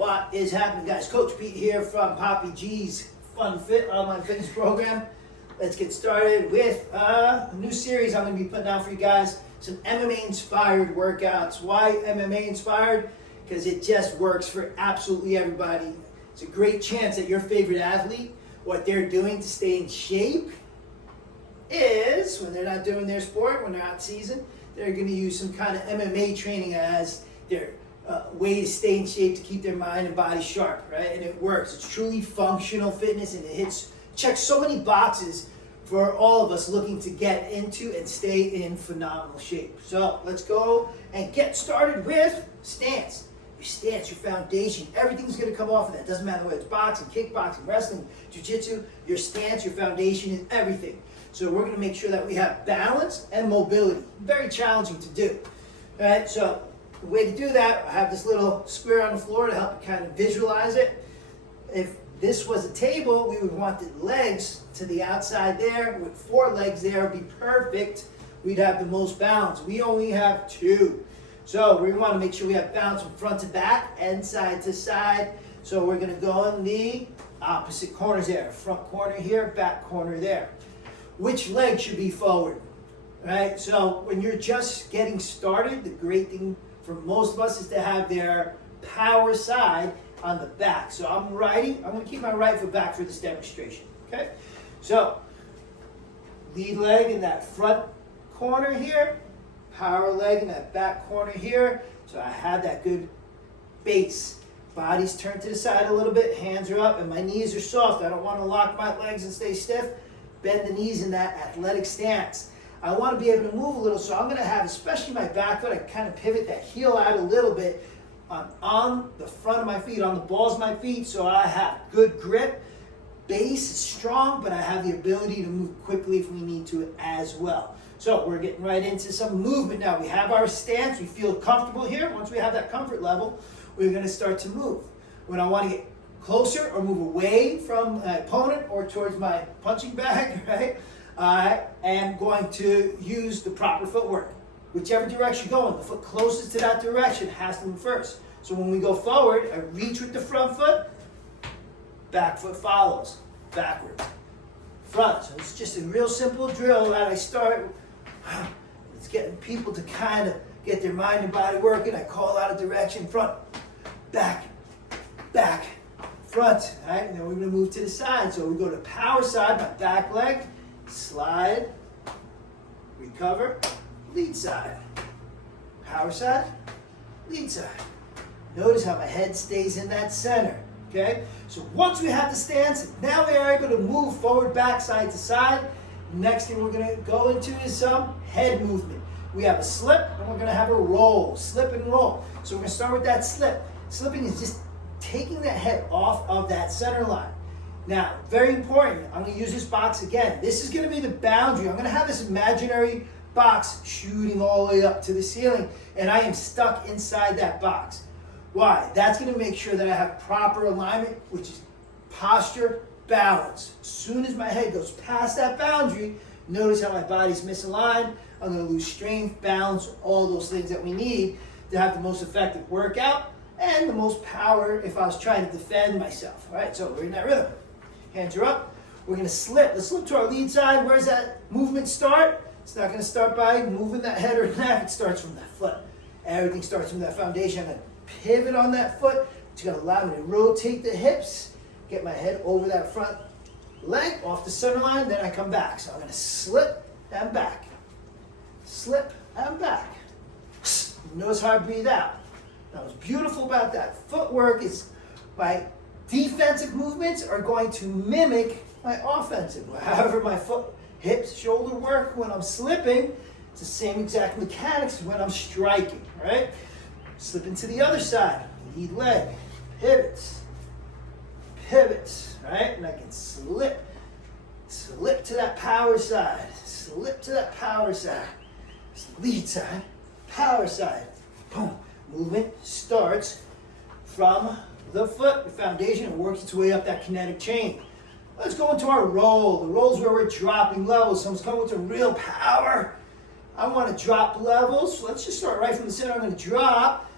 What is happening, guys? Coach Pete here from Poppy G's Fun Fit online fitness program. Let's get started with a new series I'm going to be putting out for you guys. Some MMA inspired workouts. Why MMA inspired? Because it just works for absolutely everybody. It's a great chance that your favorite athlete, what they're doing to stay in shape is, when they're not doing their sport, when they're out season, they're going to use some kind of MMA training as their way to stay in shape, to keep their mind and body sharp, right? And it works. It's truly functional fitness, and it checks so many boxes for all of us looking to get into and stay in phenomenal shape. So let's go and get started with stance. Your stance, your foundation, everything's going to come off of that. Doesn't matter whether it's boxing, kickboxing, wrestling, jiu-jitsu, your stance, your foundation is everything. So we're going to make sure that we have balance and mobility. Very challenging to do. All right, so the way to do that, I have this little square on the floor to help you kind of visualize it. If this was a table, we would want the legs to the outside there. With 4 legs there would be perfect. We'd have the most balance. We only have 2. So we want to make sure we have balance from front to back and side to side. So we're going to go in the opposite corners there. Front corner here, back corner there. Which leg should be forward? Right? So when you're just getting started, the great thing for most of us is to have their power side on the back. So I'm going to keep my right foot back for this demonstration. Okay? So lead leg in that front corner here, power leg in that back corner here. So I have that good base. Body's turned to the side a little bit, hands are up, and my knees are soft. I don't want to lock my legs and stay stiff. Bend the knees in that athletic stance. I want to be able to move a little, so I'm going to have, especially my back foot, I kind of pivot that heel out a little bit on the front of my feet, on the balls of my feet, so I have good grip. Base is strong, but I have the ability to move quickly if we need to as well. So we're getting right into some movement now. We have our stance. We feel comfortable here. Once we have that comfort level, we're going to start to move. When I want to get closer or move away from my opponent or towards my punching bag, right? I am going to use the proper footwork. Whichever direction you're going, the foot closest to that direction has to move first. So when we go forward, I reach with the front foot, back foot follows, backwards, front. So it's just a real simple drill that I start. It's getting people to kind of get their mind and body working. I call out a direction, front, back, back, front. All right? And then we're going to move to the side. So we go to power side, my back leg, slide, recover, lead side, power side, lead side. Notice how my head stays in that center, okay? So once we have the stance, now we are able to move forward, back, side to side. Next thing we're gonna go into is some head movement. We have a slip and we're gonna have a roll, slip and roll. So we're gonna start with that slip. Slipping is just taking that head off of that center line. Now, very important, I'm going to use this box again. This is going to be the boundary. I'm going to have this imaginary box shooting all the way up to the ceiling, and I am stuck inside that box. Why? That's going to make sure that I have proper alignment, which is posture, balance. As soon as my head goes past that boundary, notice how my body's misaligned. I'm going to lose strength, balance, all those things that we need to have the most effective workout and the most power if I was trying to defend myself. All right, so we're in that rhythm. Hands are up. We're going to slip. Let's slip to our lead side. Where does that movement start? It's not going to start by moving that head or neck. It starts from that foot. Everything starts from that foundation. I'm going to pivot on that foot. It's going to allow me to rotate the hips, get my head over that front leg, off the center line, then I come back. So I'm going to slip and back. Slip and back. Notice how I breathe out. Now, what's beautiful about that footwork is my defensive movements are going to mimic my offensive. However, my foot, hips, shoulder work when I'm slipping, it's the same exact mechanics as when I'm striking, right? Slipping to the other side, lead leg, pivots, right? And I can slip to that power side, slip to that power side, lead side, power side, boom. Movement starts from the foot, the foundation, and works its way up that kinetic chain. Let's go into our roll. The roll is where we're dropping levels. Someone's coming with some real power. I want to drop levels. So let's just start right from the center. I'm going to drop,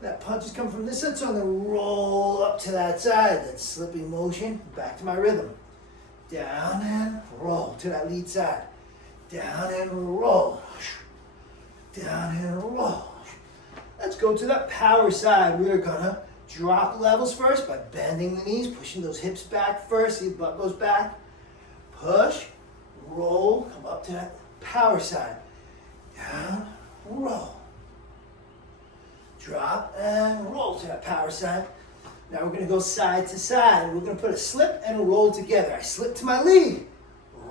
That punch is coming from this side, so I'm going to roll up to that side. That slipping motion, back to my rhythm. Down and roll to that lead side. Down and roll. Down and roll. Let's go to that power side. We're going to drop levels first by bending the knees, pushing those hips back first. See the butt goes back. Push, roll, come up to that power side. Down, roll. Drop and roll to that power side. Now we're going to go side to side. We're going to put a slip and a roll together. I slip to my lead,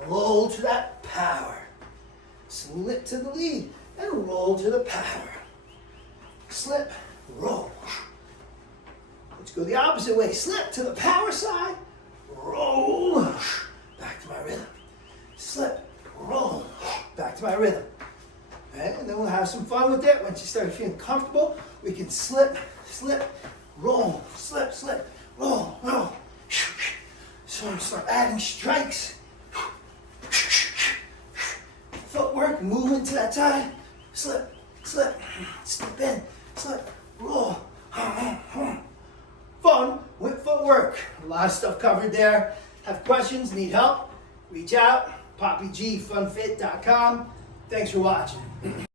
roll to that power. Slip to the lead and roll to the power. Slip, roll. Let's go the opposite way. Slip to the power side, roll, back to my rhythm. Slip, roll, back to my rhythm. Okay? And then we'll have some fun with it. Once you start feeling comfortable, we can slip, slip, roll, slip, slip, roll, roll. So start adding strikes. Footwork, movement to that side. Slip, slip, step in, slip, roll. Fun with footwork. A lot of stuff covered there. Have questions, need help? Reach out, poppygfunfit.com. Thanks for watching.